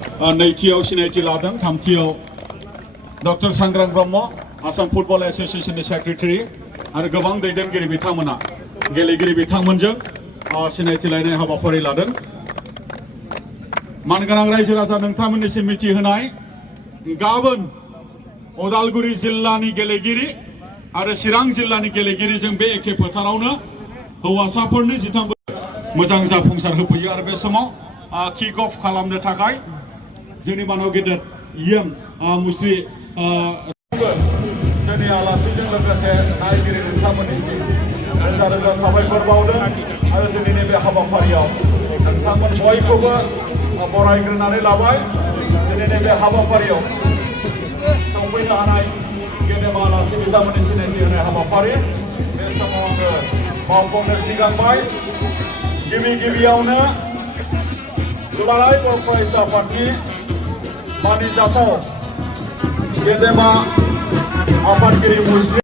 नैथियाव सिनायथि लादों थामथियाव डक्टर सांग्रां ब्रह्म आसाम फुटबल एसोसिएशननि सेक्रेटारि आरो गोबां दैदेनगिरि बिथांमोना गेलेगिरि बिथांमोनजों सिनायथि लायनाय हाबाफारि लादों। मानगोनां रायजो राजा नोंथांमोननिसिम मिथिहोनाय गाबोन उदालगुरि जिल्लानि गेलेगिरि आरो चिरां जिल्लानि गेलेगिरिजों बे एखे फोथारावनो हौवासाफोरनि जिथामबो मोजां जाफुंसार होफैयो आरो बे समाव किक अफ खालामनो थाखाय जोंनि मानव गेदेर मुस्रि जोंनि आलासिजों लोगोसे नायगिरि नोंथांमोननिसिम रोजा रोजा साबायखर बावदों आरो जोंनि नैबे हाबाफारियाव नोंथांमोन बयखौबो बरायग्रोनानै लाबाय। जोंनि नैबे हाबाफारियाव सफैनो हानाय गेदेमा आलासि बिथांमोननि सिनायथि होनाय हाबाफारि बे समाव आङो मावफुंनो सिगांबाय। गिबियावनो दुलाराय बर' फरायसा आफादनि मानिजाथाव गेदेमा आफादगिरि मुस्रि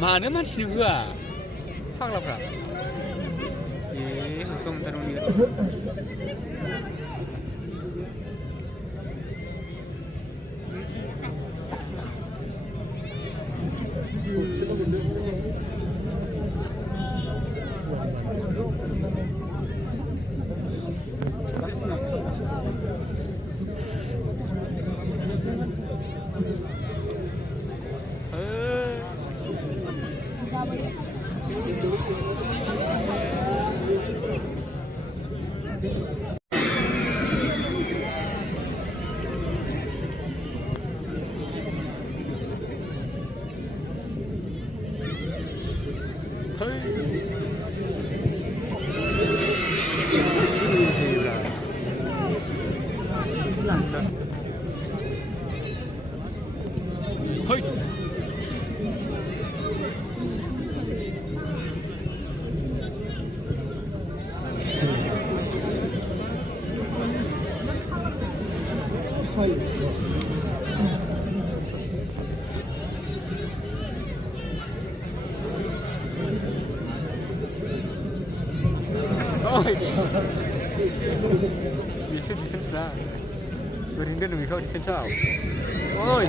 मानो मानसिनो होआ फाग्लाफ्रा मोसौ मोनथारमोन Bisa defense dah. Berindah dulu kau defense tau. Oi.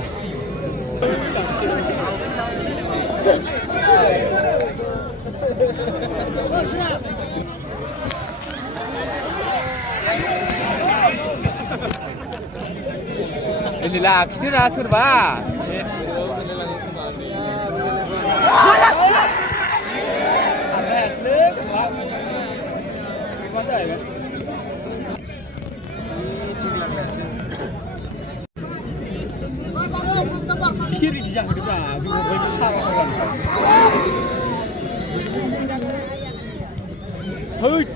Ini lah aksi dah serba. Kiri dijang juga, juga boleh taruh kan. Hei.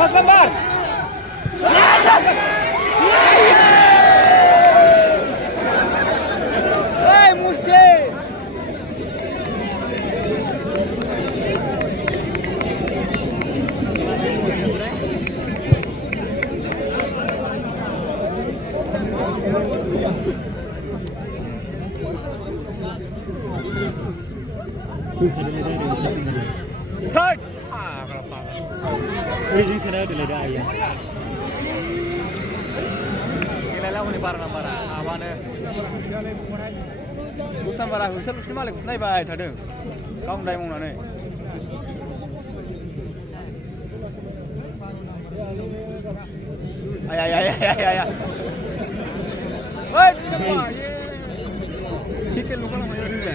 Pas lembar. Hei, Musa. Hei. Ini sudah ada ayah. Gila lah ini barang apa nih? Bukan barang khusus, bukan malah khusus naik baik, ada. Kamu dah mau mana? Ayah. Woi, kenapa? Kita lupa nama dia.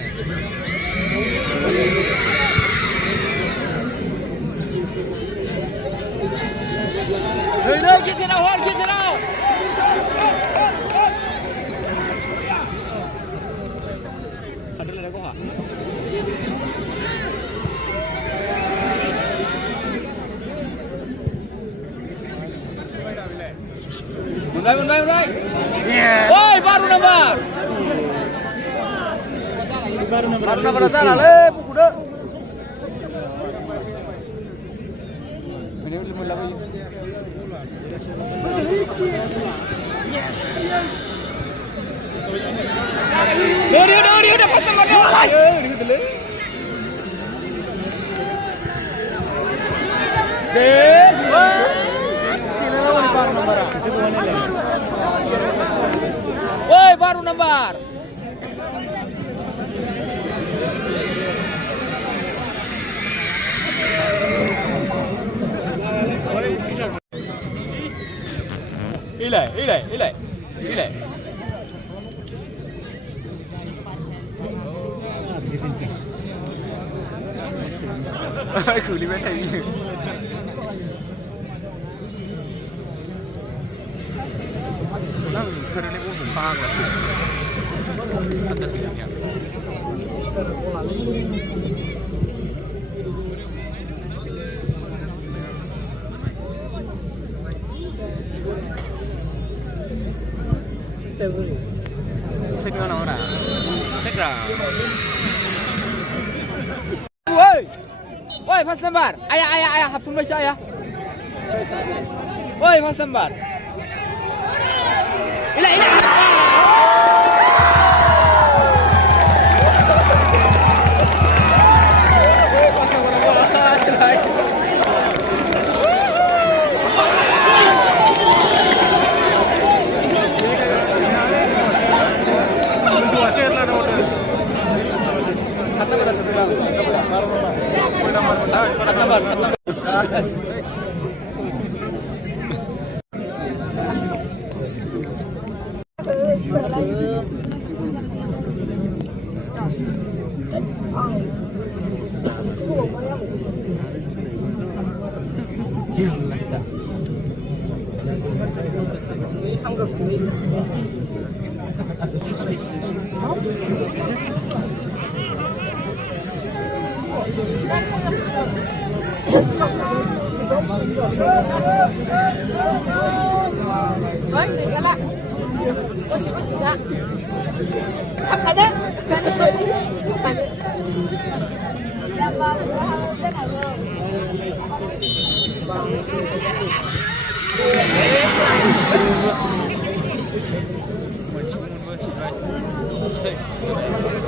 Mulai. Woi, baru nambah. Baru nambah salah le, buku dah. Ini belum lama. Dia pasang mana? Woi, baru nambar. Ilai. Kuli bên thầy. Thôi đây cũng không pha rồi. Ăn được tiền nhỉ. Xích nó đã. Xích ra. Woi, pas lembar. Ayah, hapsun baca ayah. Woi, pas lembar. Ila.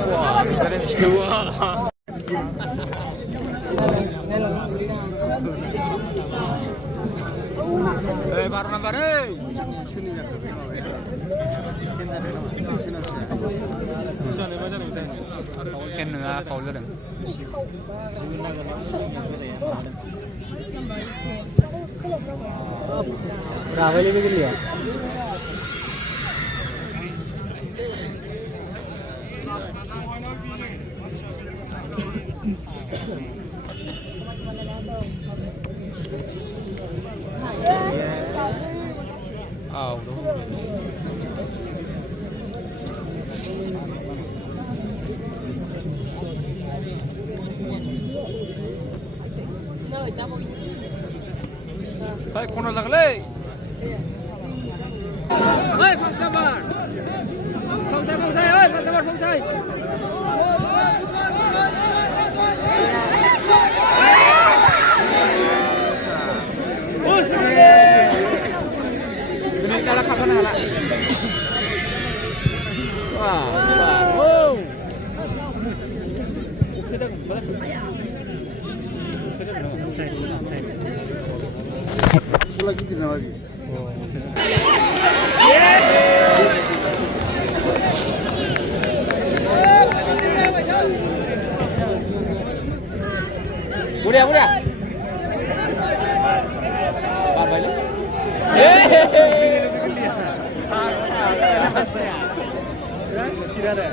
Wah, kita ada dua. Baru nampak Ken nữa cầu lên đừng. Ravel ini gini ya. Hei, kono lagle. Hei, Pak Sabar. Fongsai, hei, Pak Sabar, fongsai. Ini kalah kapan lah? Wah. Oh. Sudah berapa? Sudah berapa? Lagi di mana lagi? Mudah. Apa ini? Mudah.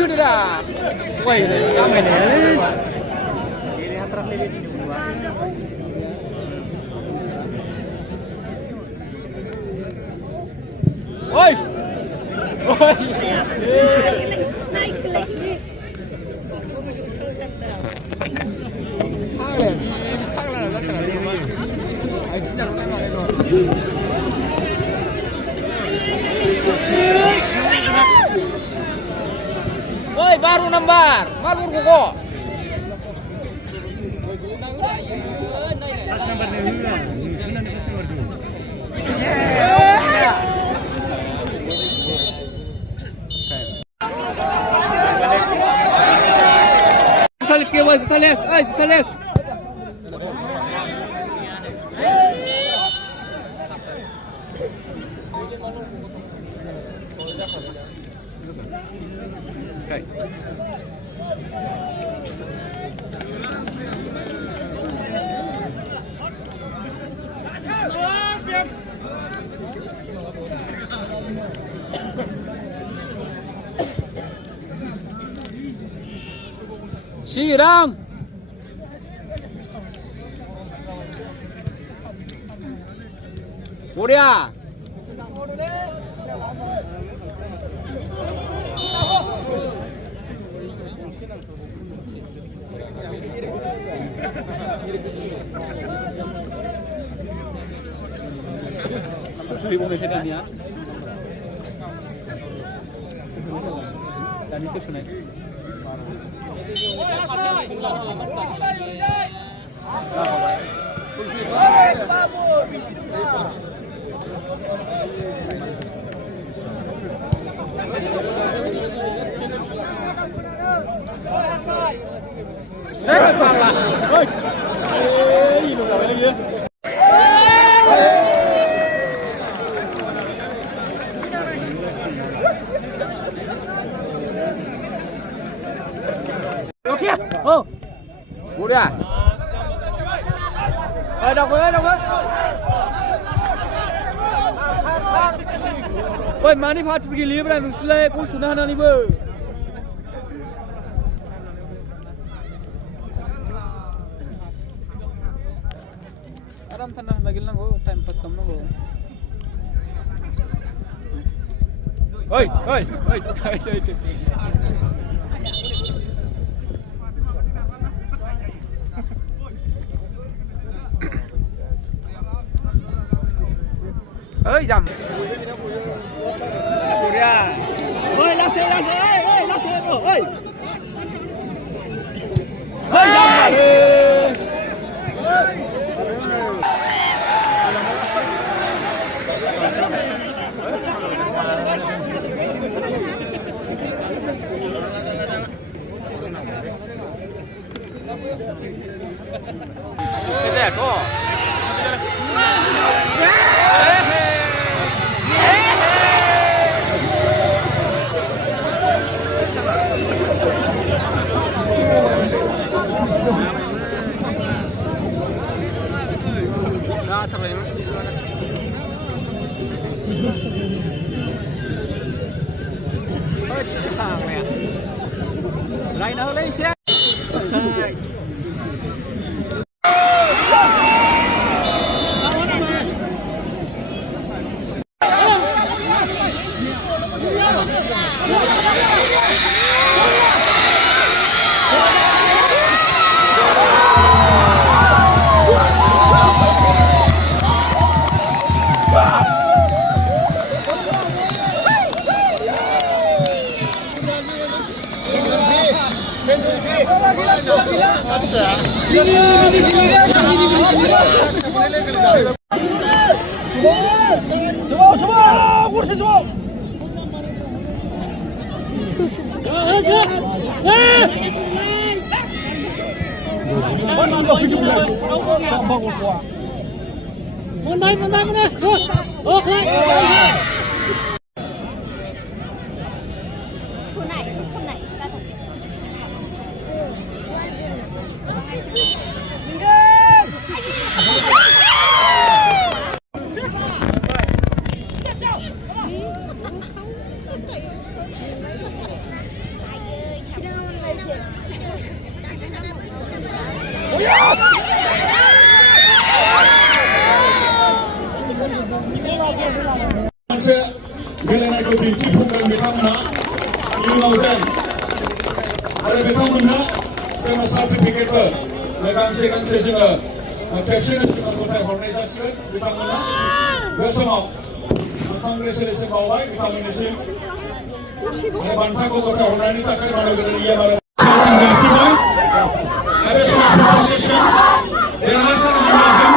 Ini dah. Woi, kamu ini. Ini antara lele di dua. Oi. Woi, baru nambar, baru kok. Sales ke bos, sales, sales. Sirang. Korea. Sudah boleh jadi ni ya. Tadi saya sunai. Oh, udah. Đọc với. Ôi, mà đi phát cái liếp này mình sẽ cũng xuống hana đi bơ. Aram tanah magil nang go, time pass kam nang go. Oi. Ơi dầm. Korea. Ơi lắc xe ơi, lắc xe rồi, ơi. Ơi dầm. Thế đẹp không? Lại nó lấy xe. Sai. जों आरो बिथांमोननो जोङो सार्टिफिकेटबो गांसे गांसे जोङो खेबसेनो जोङो गथायहरनाय जासिगोन बिथांमोननो बे समाव कंग्रेचुलेसन बावबाय बिथांमोननिसिम आरो बान्थाखौ गथायहरनायनि थाखाय मानगोनां इयाम आरो जासिबाय आरो साफ्रोम प्रसेसन देरहासार हान्जाजों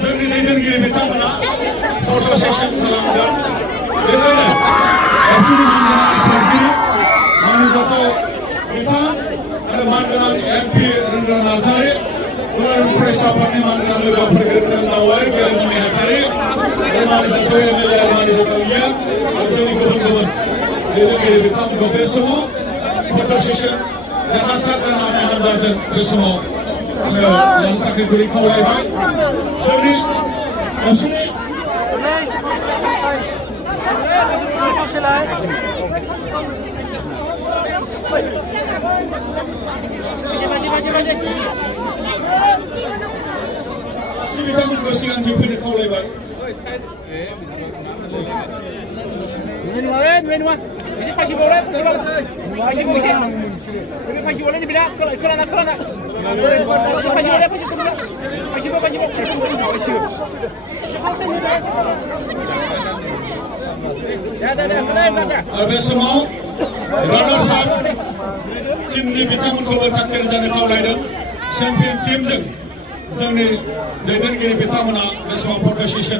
जोंनि दैदेनगिरि बिथांमोना फट' सेसन खालामगोन बेखायनो एबसुनि मानगोनां आफादगिरि मानिजाथाव बिथां आरो मानगोनां MP रंग्रा नार्जारि दुलाराय फरायसाफोरनि मानगोनां लोगो फोरोंगिरि दावारि गेलेमु नेहाथारि आरो मानिजाथाव MLA आरो मानिजाथाव इयाम आरो जोंनि गुबुन गुबुन दैदेनगिरि बिथांमोनखौ बे समाव फट' सेसन देरहासार जानो हानाय हान्जाजों बे समाव आङो लानो थाखाय गुरै खावलायबाय जोंनि एबसुनि बिथांमोनखौ सिगांथिं फैनो खावलायबाय Ini pasti boleh, pasti boleh. Ini pasti boleh dibina, kerana. Pasti boleh, pasti boleh. आरो बे समाव रानार्स आप टीमनि बिथांमोनखौबो थागथियारि जानो खावलायदों चेम्पियन टीमजों जोंनि दैदेनगिरि बिथांमोना बे समाव फट' सेसन